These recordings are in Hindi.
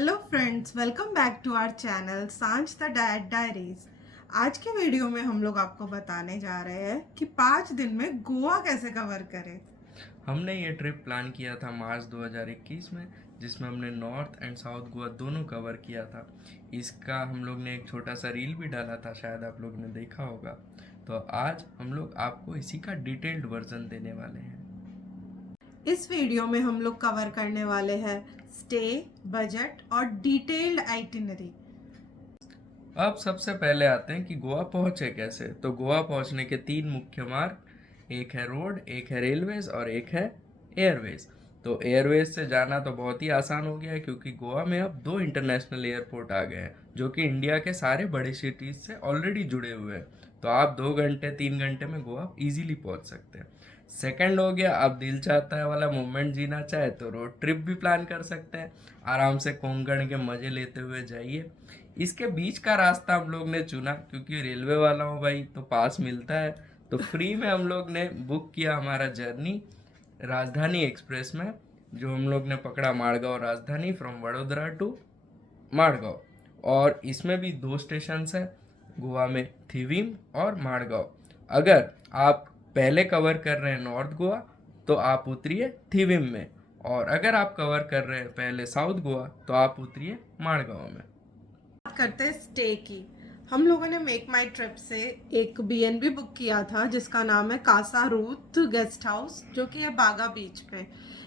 Hello friends, welcome back to our channel Saanjh the dad diaries. आज के वीडियो में हम लोग आपको बताने जा रहे हैं कि 5 दिन में गोवा कैसे कवर करें। हमने ये ट्रिप प्लान किया था मार्च 2021 में, जिसमें हमने नॉर्थ एंड साउथ गोवा दोनों कवर किया था। इसका हम लोग ने एक छोटा सा रील भी डाला था, शायद आप लोग ने देखा होगा। तो आज हम लोग आपको इसी का डिटेल्ड वर्जन देने वाले हैं। इस वीडियो में हम लोग कवर करने वाले हैं स्टे, बजट और डिटेल्ड आइटिनरी। अब सबसे पहले आते हैं कि गोवा पहुंचे कैसे। तो गोवा पहुंचने के 3 मुख्य मार्ग, एक है रोड, एक है रेलवेज और एक है एयरवेज। तो एयरवेज से जाना तो बहुत ही आसान हो गया है, क्योंकि गोवा में अब 2 इंटरनेशनल एयरपोर्ट आ गए हैं जो कि इंडिया के सारे बड़े सिटीज से ऑलरेडी जुड़े हुए हैं। तो आप 2 घंटे 3 घंटे में गोवा इजीली पहुंच सकते हैं। सेकंड हो गया, आप दिल चाहता है वाला मोमेंट जीना चाहे तो रोड ट्रिप भी प्लान कर सकते हैं। आराम से कोंकण के मजे लेते हुए जाइए। इसके बीच का रास्ता हम लोग ने चुना क्योंकि रेलवे वाला हो भाई तो पास मिलता है। तो फ्री में हम लोग ने बुक किया हमारा जर्नी राजधानी एक्सप्रेस में, जो हम लोग ने पकड़ा माड़गांव राजधानी फ्रॉम वडोदरा टू माड़गांव। और इसमें भी 2 स्टेशन है गोवा में, थिविम और माड़गांव। अगर आप पहले कवर कर रहे हैं नॉर्थ गोवा तो आप उतरिए थिविम में, और अगर आप कवर कर रहे हैं पहले साउथ गोवा तो आप उतरिए माड़गांव में। बात करते हैं स्टे की। हम लोगों ने मेक माई ट्रिप से एक बीएनबी बुक किया था जिसका नाम है कासा रूथ गेस्ट हाउस, जो कि है बागा बीच पे।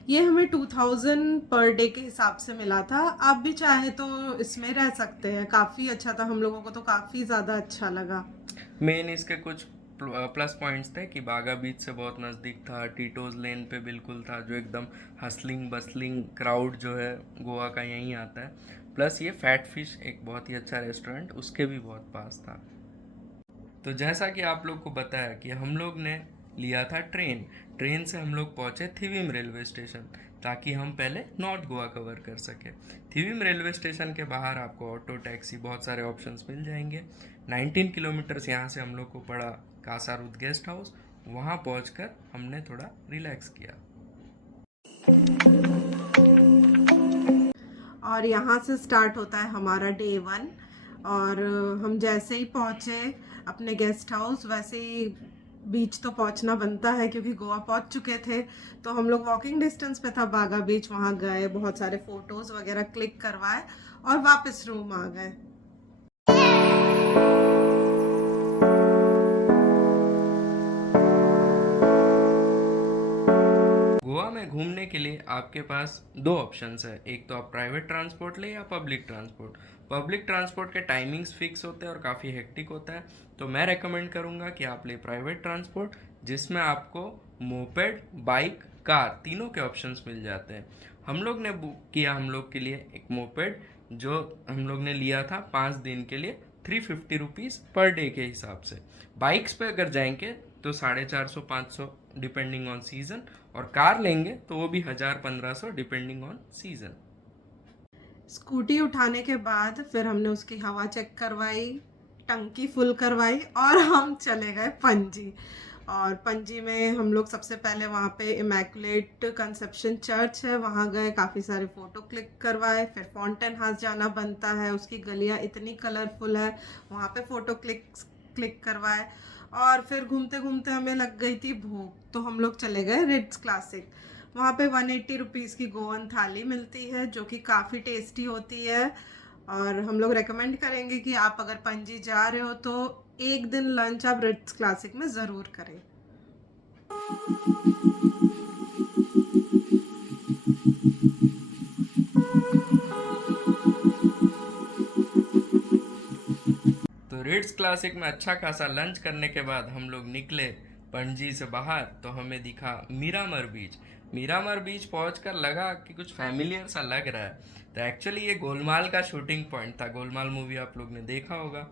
ये हमें 2000 पर डे के हिसाब से मिला था। आप भी चाहे तो इसमें रह सकते हैं, काफ़ी अच्छा था, हम लोगों को तो काफ़ी ज़्यादा अच्छा लगा। मेन इसके कुछ प्लस पॉइंट्स थे कि बागा बीच से बहुत नज़दीक था, टीटोज लेन पे बिल्कुल था, जो एकदम हसलिंग बसलिंग क्राउड जो है गोवा का यहीं आता है। प्लस ये फैट फिश एक बहुत ही अच्छा रेस्टोरेंट उसके भी बहुत पास था। तो जैसा कि आप लोग को बताया कि हम लोग ने लिया था ट्रेन। ट्रेन से हम लोग पहुंचे थिविम रेलवे स्टेशन, ताकि हम पहले नॉर्थ गोवा कवर कर सके। थिविम रेलवे स्टेशन के बाहर आपको ऑटो टैक्सी बहुत सारे ऑप्शंस मिल जाएंगे। 19 किलोमीटर्स यहाँ से हम लोग को पड़ा कासारुद गेस्ट हाउस। वहाँ पहुँच हमने थोड़ा रिलैक्स किया। और यहाँ से स्टार्ट होता है हमारा डे 1। और हम जैसे ही पहुँचे अपने गेस्ट हाउस, वैसे ही बीच तो पहुँचना बनता है क्योंकि गोवा पहुँच चुके थे। तो हम लोग वॉकिंग डिस्टेंस पे था बागा बीच, वहाँ गए, बहुत सारे फोटोज़ वगैरह क्लिक करवाए और वापस रूम आ गए। गोवा में घूमने के लिए आपके पास 2 ऑप्शंस है, एक तो आप प्राइवेट ट्रांसपोर्ट ले या पब्लिक ट्रांसपोर्ट। पब्लिक ट्रांसपोर्ट के टाइमिंग्स फिक्स होते हैं और काफ़ी हेक्टिक होता है, तो मैं रेकमेंड करूँगा कि आप ले प्राइवेट ट्रांसपोर्ट, जिसमें आपको मोपेड, बाइक, कार तीनों के ऑप्शंस मिल जाते हैं। हम लोग ने बुक किया हम लोग के लिए एक मोपेड, जो हम लोग ने लिया था 5 दिन के लिए, 350 रुपीज़ पर डे के हिसाब से। बाइक्स पे अगर जाएंगे तो 450-500 डिपेंडिंग ऑन सीज़न, और कार लेंगे तो वो भी 1000-1500 डिपेंडिंग ऑन सीज़न। स्कूटी उठाने के बाद फिर हमने उसकी हवा चेक करवाई, टंकी फुल करवाई और हम चले गए पणजी। और पणजी में हम लोग सबसे पहले वहाँ पे इमैकुलेट कंसेप्शन चर्च है, वहाँ गए, काफ़ी सारे फ़ोटो क्लिक करवाए। फिर फाउंटेन हाउस जाना बनता है, उसकी गलियाँ इतनी कलरफुल है, वहाँ पे फ़ोटो क्लिक करवाए। और फिर घूमते घूमते हमें लग गई थी भूख, तो हम लोग चले गए रिट्स क्लासिक। वहाँ पे 180 रुपीज़ की गोवन थाली मिलती है जो कि काफ़ी टेस्टी होती है। और हम लोग रेकमेंड करेंगे कि आप अगर पणजी जा रहे हो तो एक दिन लंच आप रिट्स क्लासिक में ज़रूर करें। तो रिट्स क्लासिक में अच्छा खासा लंच करने के बाद हम लोग निकले पणजी से बाहर, तो हमें दिखा मीरामर बीच। मीरामर बीच पहुंचकर लगा कि कुछ फैमिलियर सा लग रहा है। तो एक्चुअली ये गोलमाल का शूटिंग पॉइंट था, गोलमाल मूवी आप लोग ने देखा होगा।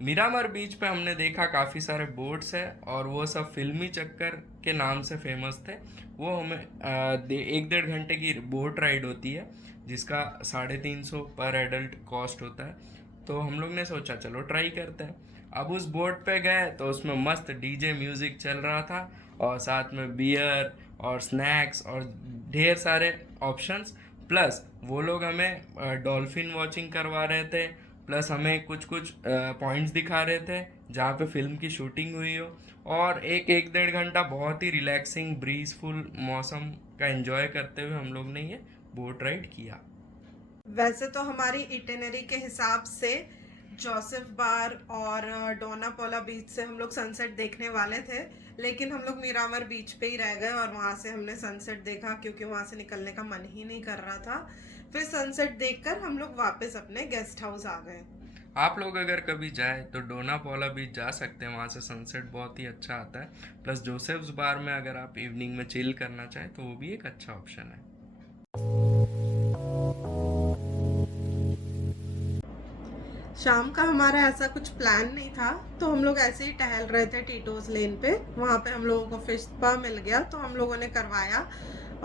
मीरामर बीच पे हमने देखा काफ़ी सारे बोट्स है, और वो सब फिल्मी चक्कर के नाम से फेमस थे। वो हमें 1-1.5 घंटे की बोट राइड होती है, जिसका 350 पर एडल्ट कॉस्ट होता है। तो हम लोग ने सोचा चलो ट्राई करते हैं। अब उस बोट पे गए तो उसमें मस्त डीजे म्यूज़िक चल रहा था, और साथ में बियर और स्नैक्स और ढेर सारे ऑप्शंस। प्लस वो लोग हमें डॉल्फिन वॉचिंग करवा रहे थे, प्लस हमें कुछ कुछ पॉइंट्स दिखा रहे थे जहाँ पे फिल्म की शूटिंग हुई हो, और एक एक डेढ़ घंटा बहुत ही रिलैक्सिंग ब्रीजफुल मौसम का एंजॉय करते हुए हम लोग ने ये बोट राइड किया। वैसे तो हमारी इटिनरी के हिसाब से जोसेफ बार और डोना पोला बीच से हम लोग सनसेट देखने वाले थे, लेकिन हम लोग मिरामर बीच पे ही रह गए और वहाँ से हमने सनसेट देखा क्योंकि वहाँ से निकलने का मन ही नहीं कर रहा था। फिर सनसेट देखकर हम लोग वापस अपने गेस्ट हाउस आ गए। आप लोग अगर कभी जाए तो डोना पोला बीच जा सकते हैं, वहाँ से सनसेट बहुत ही अच्छा आता है। प्लस जोसेफ्स बार में अगर आप इवनिंग में चिल करना चाहें तो वो भी एक अच्छा ऑप्शन है। शाम का हमारा ऐसा कुछ प्लान नहीं था, तो हम लोग ऐसे ही टहल रहे थे टीटोज लेन पे। वहाँ पे हम लोगों को फिश स्पा मिल गया तो हम लोगों ने करवाया,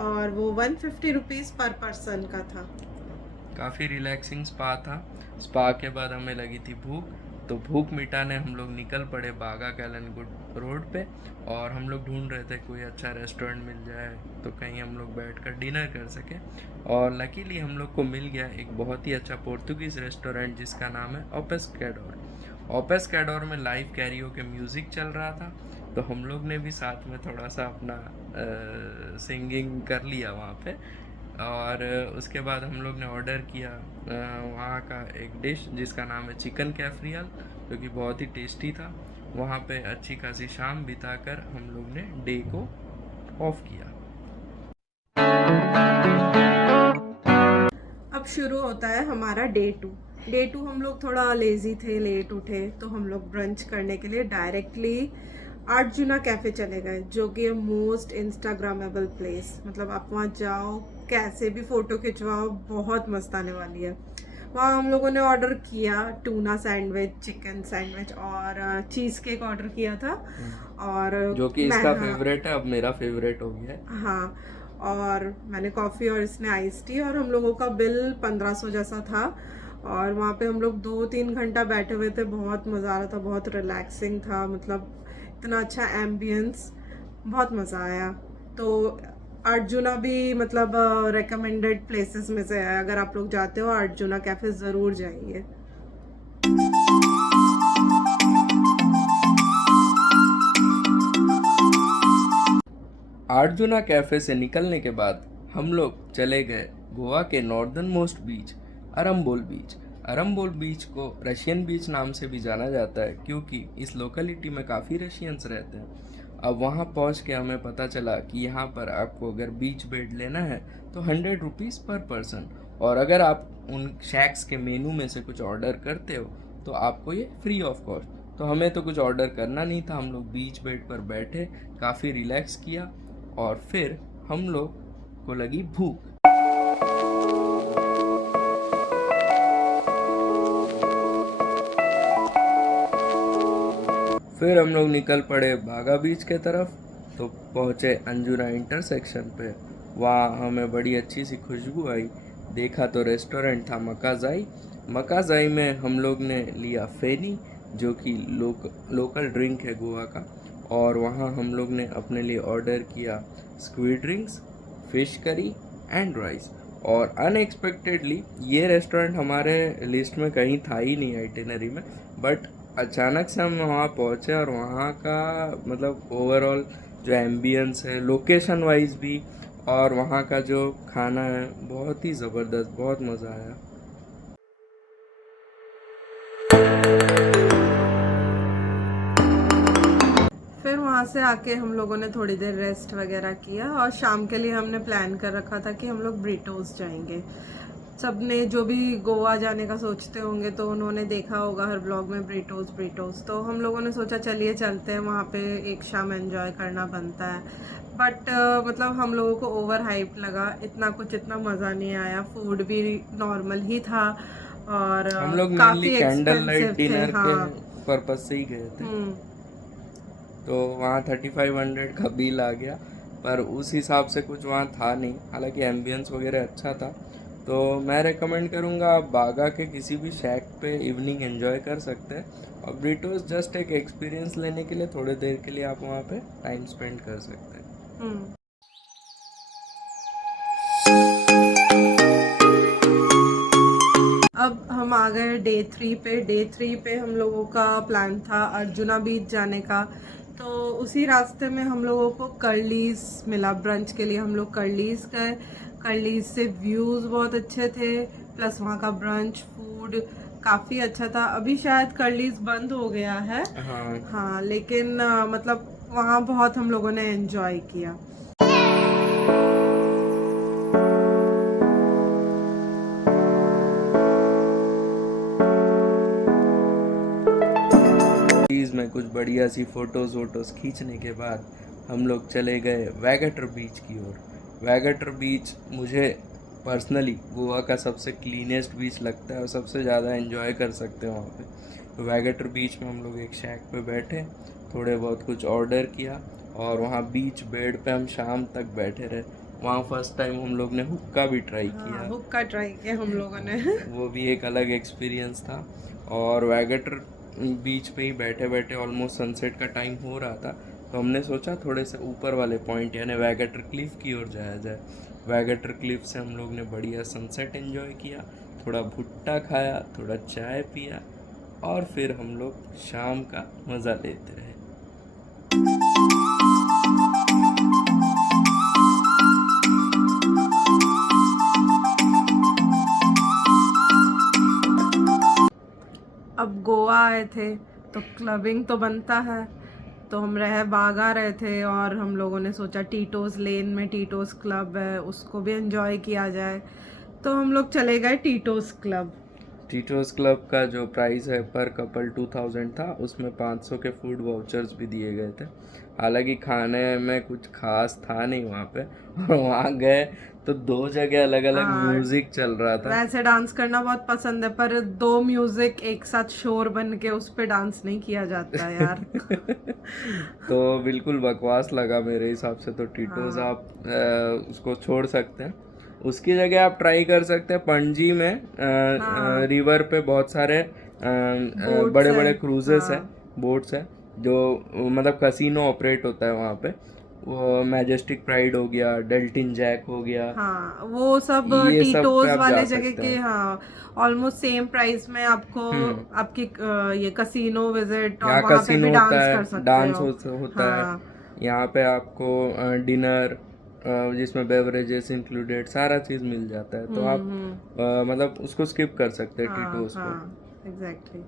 और वो 150 रुपीज़ पर पर्सन का था। काफ़ी रिलैक्सिंग स्पा था। स्पा के बाद हमें लगी थी भूख, तो भूख मिटाने हम लोग निकल पड़े बागा कैलन रोड पे, और हम लोग ढूंढ रहे थे कोई अच्छा रेस्टोरेंट मिल जाए तो कहीं हम लोग बैठकर डिनर कर सकें। और लकीली हम लोग को मिल गया एक बहुत ही अच्छा पोर्तुगीज़ रेस्टोरेंट जिसका नाम है ओपेस कैडोर। ओपेस कैडोर में लाइव कैरियोके म्यूज़िक चल रहा था, तो हम लोग ने भी साथ में थोड़ा सा अपना सिंगिंग कर लिया वहाँ पे। और उसके बाद हम लोग ने ऑर्डर किया वहाँ का एक डिश जिसका नाम है चिकन कैफ्रियल, जो कि बहुत ही टेस्टी था। वहाँ पे अच्छी खासी शाम बिताकर हम लोग ने डे को ऑफ किया। अब शुरू होता है हमारा डे टू हम लोग थोड़ा लेजी थे, लेट उठे, तो हम लोग ब्रंच करने के लिए डायरेक्टली अर्जुना कैफ़े चले गए, जो कि मोस्ट इंस्टाग्रामेबल प्लेस। मतलब आप वहाँ जाओ, कैसे भी फ़ोटो खिंचवाओ, बहुत मस्त आने वाली है। वहाँ हम लोगों ने ऑर्डर किया टूना सैंडविच, चिकन सैंडविच और चीज़ केक ऑर्डर किया था। और जो कि इसका हाँ, फेवरेट है, अब मेरा फेवरेट हो गया है। हाँ, और मैंने कॉफ़ी और इसने आइस टी, और हम लोगों का बिल 1500 जैसा था। और वहाँ पे हम लोग 2-3 घंटा बैठे हुए थे, बहुत मज़ा आ रहा था, बहुत रिलैक्सिंग था, मतलब इतना अच्छा एम्बियंस, बहुत मज़ा आया। तो अर्जुना भी मतलब रिकमेंडेड प्लेसेस में से है, अगर आप लोग जाते हो अर्जुना कैफ़े ज़रूर जाइए। अर्जुना कैफ़े से निकलने के बाद हम लोग चले गए गोवा के नॉर्दर्न मोस्ट बीच अरम्बोल बीच। अरम्बोल बीच को रशियन बीच नाम से भी जाना जाता है क्योंकि इस लोकेलिटी में काफ़ी रशियंस रहते हैं। अब वहाँ पहुँच के हमें पता चला कि यहाँ पर आपको अगर बीच बेड लेना है तो 100 रुपीज़ पर पर्सन, और अगर आप उन शैक्स के मेनू में से कुछ ऑर्डर करते हो तो आपको ये फ्री ऑफ कॉस्ट। तो हमें तो कुछ ऑर्डर करना नहीं था, हम लोग बीच बेड पर बैठे काफ़ी रिलैक्स किया, और फिर हम लोग को लगी भूख। फिर हम लोग निकल पड़े बागा बीच के तरफ, तो पहुँचे अंजुना इंटरसेक्शन पे। वहाँ हमें बड़ी अच्छी सी खुशबू आई। देखा तो रेस्टोरेंट था मकाजाई। मकाजाई में हम लोग ने लिया फेनी, जो कि लोकल ड्रिंक है गोवा का, और वहाँ हम लोग ने अपने लिए ऑर्डर किया squid drinks, fish curry and rice. और अनएक्सपेक्टेडली ये रेस्टोरेंट हमारे लिस्ट में कहीं था ही नहीं आइटिनरी में, बट अचानक से हम वहाँ पहुँचे और वहाँ का मतलब ओवरऑल जो एम्बियंस है लोकेशन वाइज भी, और वहाँ का जो खाना है बहुत ही ज़बरदस्त, बहुत मज़ा आया। फिर वहाँ से आके हम लोगों ने थोड़ी देर रेस्ट वगैरह किया, और शाम के लिए हमने प्लान कर रखा था कि हम लोग ब्रिटोस जाएंगे। सब ने जो भी गोवा जाने का सोचते होंगे तो उन्होंने देखा होगा हर ब्लॉग में ब्रिटोस, तो हम लोगों ने सोचा चलिए चलते हैं, वहाँ पे एक शाम एंजॉय करना बनता है। बट मतलब हम लोगों को ओवर हाइप लगा, इतना मज़ा नहीं आया, फूड भी नॉर्मल ही था, और हम लोग मेनली काफ़ी कैंडल लाइट एक्सपेंसिव थे। डिनर के हाँ। पर्पज से ही गए थे, तो वहाँ 3500 का बिल आ गया, पर उस हिसाब से कुछ वहाँ था नहीं। हालांकि एम्बियंस वगैरह अच्छा था, तो मैं रेकमेंड करूँगा आप बागा के किसी भी शैक पे इवनिंग एंजॉय कर सकते हैं। और ब्रिटोस जस्ट एक एक्सपीरियंस लेने के लिए थोड़ी देर के लिए आप वहाँ पे टाइम स्पेंड कर सकते हैं। अब हम आ गए डे 3 पे। डे 3 पे हम लोगों का प्लान था अर्जुना बीच जाने का। तो उसी रास्ते में हम लोगों को कर्लीज मिला ब्रंच के लिए। हम लोग कर्लीज गए। कर्लीज से व्यूज़ बहुत अच्छे थे, प्लस वहाँ का ब्रंच फूड काफ़ी अच्छा था। अभी शायद कर्लीज बंद हो गया है। हाँ, हाँ, लेकिन मतलब वहाँ बहुत हम लोगों ने एंजॉय किया। चीज़ में कुछ बढ़िया सी फ़ोटोज़ वोटोज़ खींचने के बाद हम लोग चले गए वैगटर बीच की ओर। वैगटर बीच मुझे पर्सनली गोवा का सबसे क्लीनेस्ट बीच लगता है और सबसे ज़्यादा एंजॉय कर सकते हैं वहाँ पे। तो वैगटर बीच में हम लोग एक शैक पे बैठे, थोड़े बहुत कुछ ऑर्डर किया और वहाँ बीच बेड पे हम शाम तक बैठे रहे। वहाँ फर्स्ट टाइम हम लोग ने हुक्का भी ट्राई हाँ, किया। हुक्का ट्राई किया हम लोगों ने। वो भी एक अलग एक्सपीरियंस था। और वैगटर बीच पे ही बैठे बैठे ऑलमोस्ट सनसेट का टाइम हो रहा था, तो हमने सोचा थोड़े से ऊपर वाले पॉइंट यानी वैगटर क्लिफ की ओर जाया जाए। वैगटर क्लिफ से हम लोग ने बढ़िया सनसेट एंजॉय किया, थोड़ा भुट्टा खाया, थोड़ा चाय पिया और फिर हम लोग शाम का मज़ा लेते रहे। अब गोवा आए थे तो क्लबिंग तो बनता है, तो हम रह बाग आ रहे थे और हम लोगों ने सोचा टीटोज़ लेन में टीटोज़ क्लब है, उसको भी एंजॉय किया जाए। तो हम लोग चले गए टीटोज़ क्लब। टीटोस क्लब का जो प्राइस है पर कपल 2000 था, उसमें 500 के फूड वाउचर्स भी दिए गए थे। हालांकि खाने में कुछ खास था नहीं वहाँ पे। और वहाँ गए तो दो जगह अलग अलग हाँ, म्यूजिक चल रहा था। वैसे डांस करना बहुत पसंद है, पर दो म्यूजिक एक साथ शोर बन के उस पे डांस नहीं किया जाता यार। तो बिल्कुल बकवास लगा मेरे हिसाब से। तो टीटोस हाँ, आप उसको छोड़ सकते हैं। उसकी जगह आप ट्राई कर सकते हैं पणजी में हाँ, रिवर पे बहुत सारे बोट्स बड़े है। बड़े क्रूजेस है, हाँ, बोट्स है, जो मतलब कसिनो ऑपरेट होता है वहाँ पे। वो मैजेस्टिक प्राइड हो गया, डेल्टिन जैक हो गया, हाँ, वो सब ये सब पे टीटोज आप जा वाले जगह सकते के। हैं। हाँ, ऑलमोस्ट सेम प्राइस में आपको हम्म। आपकी ये कसिनो विजिट और यहाँ वहाँ पे भी कसिनो होता डांस है, कर सकते डांस हो। होता है। हाँ, यहाँ पे आपको डिनर जिसमें बेवरेजेस इंक्लूडेड सारा चीज़ मिल जाता है। तो आप हम्म। मतलब उसको स्किप कर सकते हैं हाँ, टीटोस को। हाँ, एग्जैक्टली।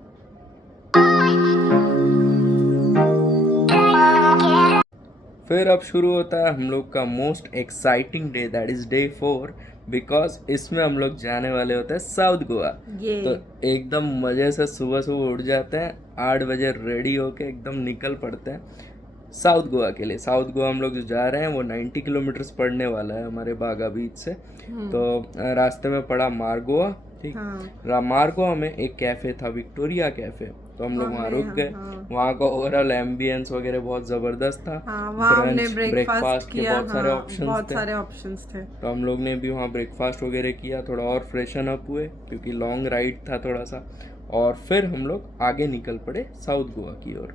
फिर अब शुरू होता है हम लोग का most exciting day, that is day 4। Because इसमें हम लोग जाने वाले होते हैं साउथ गोवा। ये तो एकदम मज़े से सुबह सुबह उठ जाते हैं, 8 बजे रेडी होके एकदम निकल पड़ते हैं साउथ गोवा के लिए। साउथ गोवा हम लोग जो जा रहे हैं वो 90 किलोमीटर्स पड़ने वाला है हमारे बागा बीच से। तो रास्ते में पड़ा मारगोवा। ठीक, हाँ, मारगोवा में एक कैफ़े था, विक्टोरिया कैफ़े। तो हम लोग वहाँ हमने रुक हाँ, गए। हाँ, वहाँ का ओवरऑल एम्बियंस वगैरह बहुत ज़बरदस्त था। हाँ, वहाँ हमने ब्रंच ब्रेकफास्ट ब्रेकफास्ट के किया। बहुत सारे हाँ, ऑप्शंस बहुत थे। सारे ऑप्शंस थे। तो हम लोग ने भी वहाँ ब्रेकफास्ट वगैरह किया, थोड़ा और फ्रेशन अप हुए क्योंकि लॉन्ग राइड था थोड़ा सा। और फिर हम लोग आगे निकल पड़े साउथ गोवा की ओर।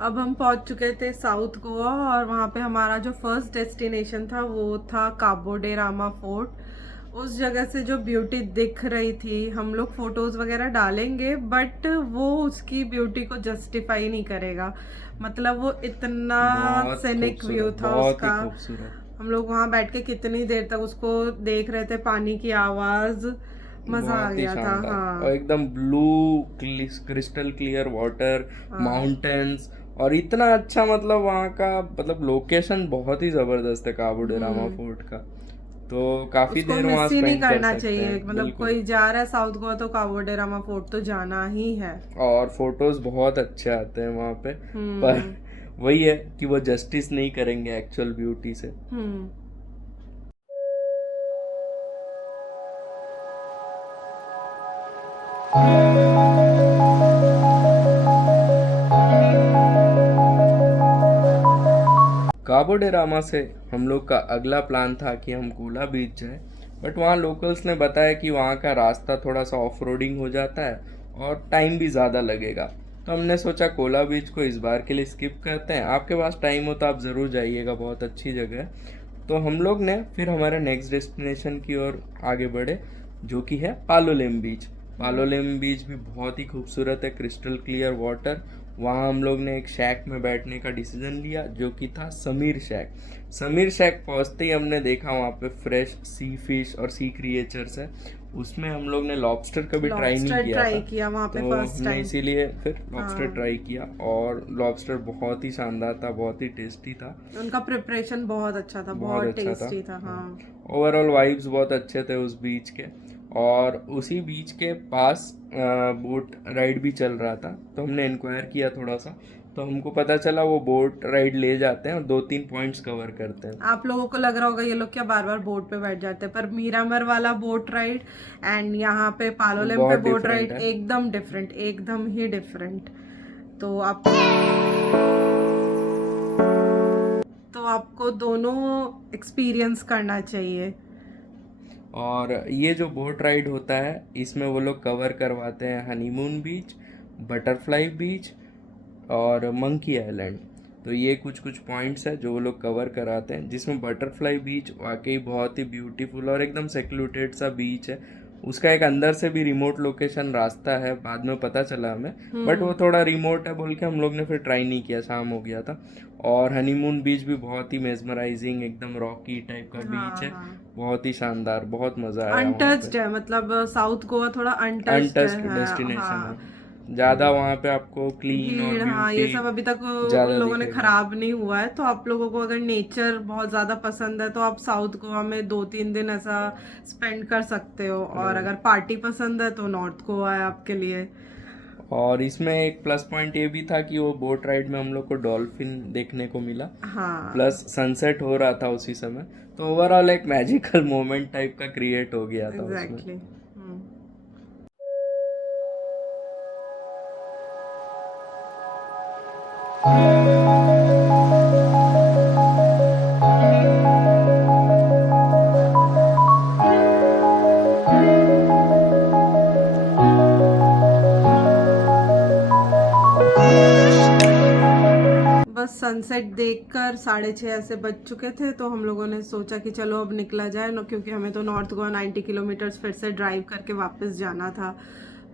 अब हम पहुंच चुके थे साउथ गोवा और वहाँ पे हमारा जो फर्स्ट डेस्टिनेशन था वो था काबो डे रामा फोर्ट। उस जगह से जो ब्यूटी दिख रही थी, हम लोग फोटोज वगैरह डालेंगे बट वो उसकी ब्यूटी को जस्टिफाई नहीं करेगा। मतलब वो इतना बहुत सीनिक व्यू खूबसूरत, था बहुत ही उसका। खूबसूरत। हम लोग वहाँ बैठ के कितनी देर तक उसको देख रहे थे, पानी की आवाज, मजा आ बहुत ही गया था। शानदार और हाँ, एकदम ब्लू क्रिस्टल क्लियर वाटर, हाँ, माउंटेन्स और इतना अच्छा। मतलब वहाँ का मतलब लोकेशन बहुत ही ज़बरदस्त है काबू डेरामा फोर्ट का। तो काफ़ी उसको देर वहाँ मिस ही नहीं स्पेंड कर करना सकते चाहिए। हैं मतलब बिल्कुल। कोई जा रहा है साउथ गोवा तो काबो डे रामा फोर्ट तो जाना ही है। और फोटोज़ बहुत अच्छे आते हैं वहाँ पे। पर हम्म। वही है कि वो जस्टिस नहीं करेंगे एक्चुअल ब्यूटी से। हम्म। काबो डे रामा से हम लोग का अगला प्लान था कि हम कोला बीच जाए। बट वहाँ लोकल्स ने बताया कि वहाँ का रास्ता थोड़ा सा ऑफ रोडिंग हो जाता है और टाइम भी ज़्यादा लगेगा। तो हमने सोचा कोला बीच को इस बार के लिए स्किप करते हैं। आपके पास टाइम हो तो आप ज़रूर जाइएगा, बहुत अच्छी जगह है। तो हम लोग ने फिर हमारे नेक्स्ट डेस्टिनेशन की ओर आगे बढ़े, जो कि है पालोलेम बीच। पालोलेम बीच भी बहुत ही खूबसूरत है, क्रिस्टल क्लियर वाटर। वहाँ हम लोग ने एक शैक में बैठने का डिसीजन लिया, जो कि था समीर शैक। समीर शैक पहुँचते ही हमने देखा वहाँ पे फ्रेश सी फिश और सी क्रिएचर्स है। उसमें हम लोग ने लॉबस्टर कभी ट्राई नहीं लॉबस्टर किया ट्राई था, किया वहाँ पे तो फर्स्ट हमने टाइम। इसीलिए फिर लॉबस्टर हाँ, ट्राई किया, और लॉबस्टर बहुत ही शानदार था, बहुत ही टेस्टी था, उनका प्रिपरेशन बहुत अच्छा था, बहुत बहुत अच्छा था। टेस्टी था। हाँ, ओवरऑल वाइब्स बहुत अच्छे थे उस बीच के। और उसी बीच के पास बोट राइड भी चल रहा था, तो हमने इंक्वायर किया थोड़ा सा, तो हमको पता चला वो बोट राइड ले जाते हैं और 2-3 पॉइंट्स कवर करते हैं। आप लोगों को लग रहा होगा ये लोग क्या बार बार बोट पे बैठ जाते हैं, पर मीरामर वाला बोट राइड एंड यहाँ पे पालोलेम पे बहुत बोट डिफरेंट राइड है। एकदम डिफरेंट, एकदम ही डिफरेंट। तो आप तो आपको दोनों एक्सपीरियंस करना चाहिए। और ये जो बोट राइड होता है, इसमें वो लोग कवर करवाते हैं हनीमून बीच, बटरफ्लाई बीच और मंकी आइलैंड। तो ये कुछ कुछ पॉइंट्स है जो वो लोग कवर कराते हैं, जिसमें बटरफ्लाई बीच वाकई बहुत ही ब्यूटीफुल और एकदम सेक्लूटेड सा बीच है। उसका एक अंदर से भी रिमोट लोकेशन रास्ता है, बाद में पता चला हमें, बट वो थोड़ा रिमोट है बोल के हम लोग ने फिर ट्राई नहीं किया, शाम हो गया था। और हनीमून बीच भी बहुत ही मेस्मराइजिंग, एकदम रॉकी टाइप का बीच हाँ है, हाँ, बहुत ही शानदार, बहुत मज़ा आया वहाँ पे। अनटच्ड है, मतलब साउथ गोवा थोड़ा अनटच्ड अनटच्ड है। डेस्टिनेशन हाँ, है, ज़्यादा वहाँ पे आपको क्लीन और भीड़, हाँ, ये ब्यूटी सब अभी तक उन ज़्यादा लोगों ने दिखेगा। खराब नहीं हुआ है। तो आप लोगों को अगर नेचर बहुत ज्यादा पसंद है तो आप साउथ गोवा में 2-3 दिन ऐसा स्पेंड कर सकते हो, और अगर पार्टी पसंद है तो नॉर्थ गोवा है आपके लिए। और इसमें एक प्लस पॉइंट ये भी था कि वो बोट राइड में हम लोग को डॉल्फिन देखने को मिला, हाँ, प्लस सनसेट हो रहा था उसी समय, तो ओवरऑल एक मैजिकल मोमेंट टाइप का क्रिएट हो गया था उसमें। एग्जैक्टली। बस सनसेट देखकर 6:30 ऐसे बज चुके थे, तो हम लोगों ने सोचा कि चलो अब निकला जाए न, क्योंकि हमें तो नॉर्थ गोवा 90 किलोमीटर्स फिर से ड्राइव करके वापस जाना था।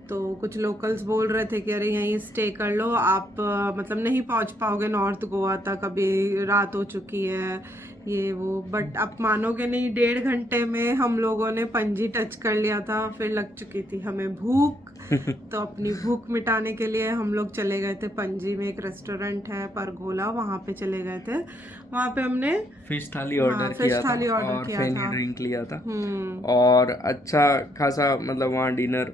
तो कुछ लोकल्स बोल रहे थे कि अरे यहीं स्टे कर लो आप, मतलब नहीं पहुंच पाओगे नॉर्थ गोवा तक, अभी रात हो चुकी है ये वो। बट आप मानोगे नहीं, 1.5 घंटे में हम लोगों ने पणजी टच कर लिया था, फिर लग चुकी थी हमें भूख। तो अपनी भूख मिटाने के लिए हम लोग चले गए थे पणजी में, एक रेस्टोरेंट है परगोला, वहाँ पे चले गए थे। वहाँ पे हमने फिश थाली हाँ ऑर्डर फिश किया था थाली ऑर्डर और किया फेनी था। ड्रिंक लिया था, हम्म। और अच्छा खासा मतलब वहाँ डिनर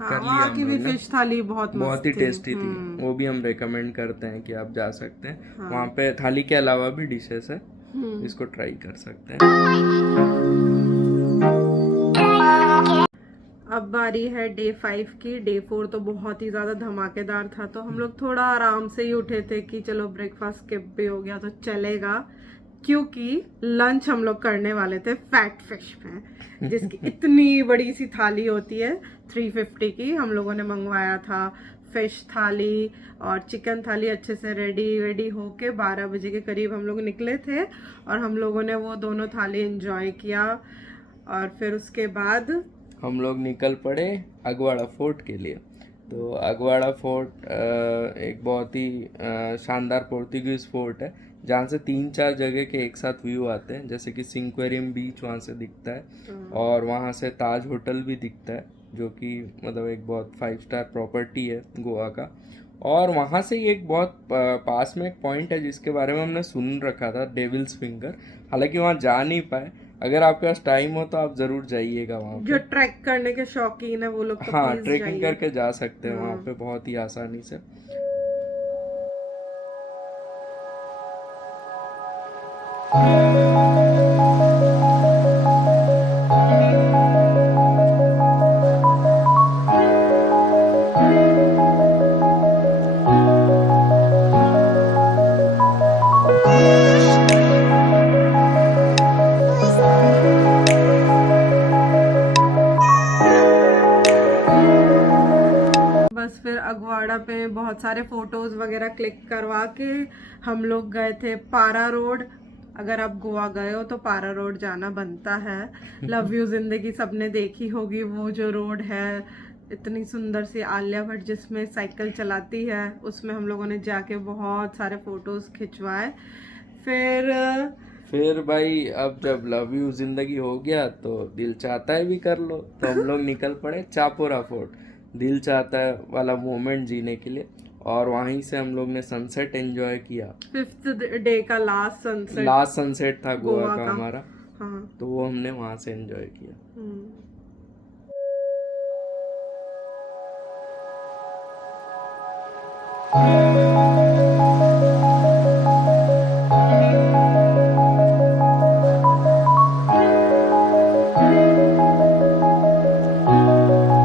हाँ, कर लिया वहाँ हम की भी लोग ने। फिश थाली बहुत बहुत मस्त ही थी। टेस्टी थी, वो भी हम रेकमेंड करते हैं कि आप जा सकते हैं हाँ। वहाँ पे। थाली के अलावा भी डिशेस है, हम्म। इसको ट्राई कर सकते हैं। अब बारी है डे 5 की। डे 4 तो बहुत ही ज़्यादा धमाकेदार था, तो हम लोग थोड़ा आराम से ही उठे थे कि चलो ब्रेकफास्ट स्किप भी हो गया तो चलेगा, क्योंकि लंच हम लोग करने वाले थे फैट फिश में, जिसकी इतनी बड़ी सी थाली होती है 350 की। हम लोगों ने मंगवाया था फिश थाली और चिकन थाली, अच्छे से रेडी होके 12 बजे के करीब हम लोग निकले थे, और हम लोगों ने वो दोनों थाली एंजॉय किया। और फिर उसके बाद हम लोग निकल पड़े अगवाड़ा फोर्ट के लिए। तो अगवाड़ा फोर्ट एक बहुत ही शानदार पोर्तुगीज फोर्ट है, जहाँ से 3-4 जगह के एक साथ व्यू आते हैं, जैसे कि सिंक्वेरियम बीच वहाँ से दिखता है, और वहाँ से ताज होटल भी दिखता है, जो कि मतलब एक बहुत 5 स्टार प्रॉपर्टी है गोवा का। और वहाँ से ही एक बहुत पास में एक पॉइंट है जिसके बारे में हमने सुन रखा था, डेविल्स फिंगर। हालांकि वहाँ जा नहीं पाए, अगर आपके पास टाइम हो तो आप ज़रूर जाइएगा वहाँ जो पे। ट्रैक करने के शौकीन है वो लोग तो हाँ, प्लीज ट्रेकिंग जाइए। करके जा सकते हैं वहाँ हाँ। पे बहुत ही आसानी से। बस फिर अगवाड़ा पे बहुत सारे फोटोज वगैरह क्लिक करवा के हम लोग गए थे पारा रोड, अगर आप गोवा गए हो तो पारा रोड जाना बनता है। लव यू जिंदगी सबने देखी होगी, वो जो रोड है इतनी सुंदर सी, आलिया भट्ट जिसमें साइकिल चलाती है, उसमें हम लोगों ने जाके बहुत सारे फोटोज खिंचवाए। फिर भाई अब जब लव यू जिंदगी हो गया तो दिल चाहता है भी कर लो, तो हम लोग निकल पड़े चापोरा फोर्ट, दिल चाहता है वाला मोमेंट जीने के लिए। और वहीं से हम लोग ने सनसेट एंजॉय किया। 5th डे का लास्ट सनसेट था गोवा का हमारा, हाँ। तो वो हमने वहां से एंजॉय किया।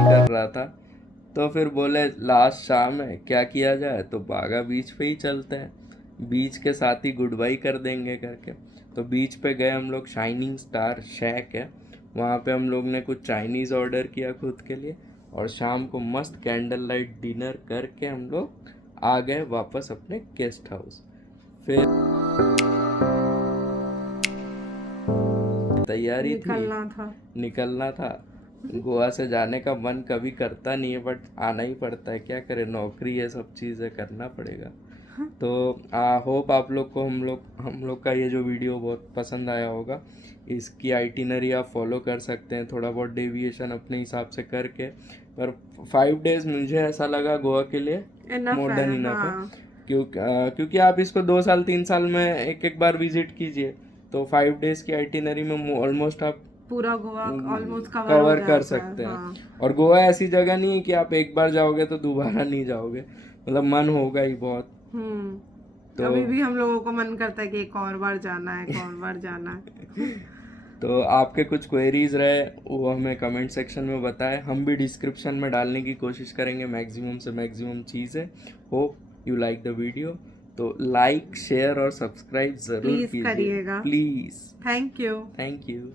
कर रहा था तो फिर बोले लास्ट शाम है, क्या किया जाए, तो बागा बीच पे ही चलते हैं, बीच के साथ ही गुड बाई कर देंगे करके। तो बीच पे गए हम लोग, शाइनिंग स्टार शैक है वहाँ पे, हम लोग ने कुछ चाइनीज़ ऑर्डर किया खुद के लिए, और शाम को मस्त कैंडल लाइट डिनर करके हम लोग आ गए वापस अपने गेस्ट हाउस। फिर तैयारी निकलना था। गोवा से जाने का मन कभी करता नहीं है, बट आना ही पड़ता है, क्या करें, नौकरी ये सब चीज़ें करना पड़ेगा। तो होप आप लोग को हम लोग का ये जो वीडियो बहुत पसंद आया होगा। इसकी आइटिनरी आप फॉलो कर सकते हैं, थोड़ा बहुत डेविएशन अपने हिसाब से करके, पर 5 डेज मुझे ऐसा लगा गोवा के लिए मोर देन इनफ है। क्योंकि आप इसको 2 साल 3 साल में एक बार विजिट कीजिए, तो 5 डेज की आइटिनरी में ऑलमोस्ट आप पूरा गोवा ऑलमोस्ट कवर कर सकते हैं। हाँ। और गोवा ऐसी जगह नहीं है कि आप एक बार जाओगे तो दोबारा नहीं जाओगे, मतलब मन होगा ही बहुत। तो अभी भी हम लोगों को मन करता है कि एक और बार जाना है, एक और बार जाना है। तो आपके कुछ क्वेरीज रहे वो हमें कमेंट सेक्शन में बताएं, हम भी डिस्क्रिप्शन में डालने की कोशिश करेंगे मैक्सिमम से मैक्सिमम चीज़ें। Hope you like the video, तो लाइक शेयर और सब्सक्राइब जरूर कीजिएगा प्लीज। Thank you.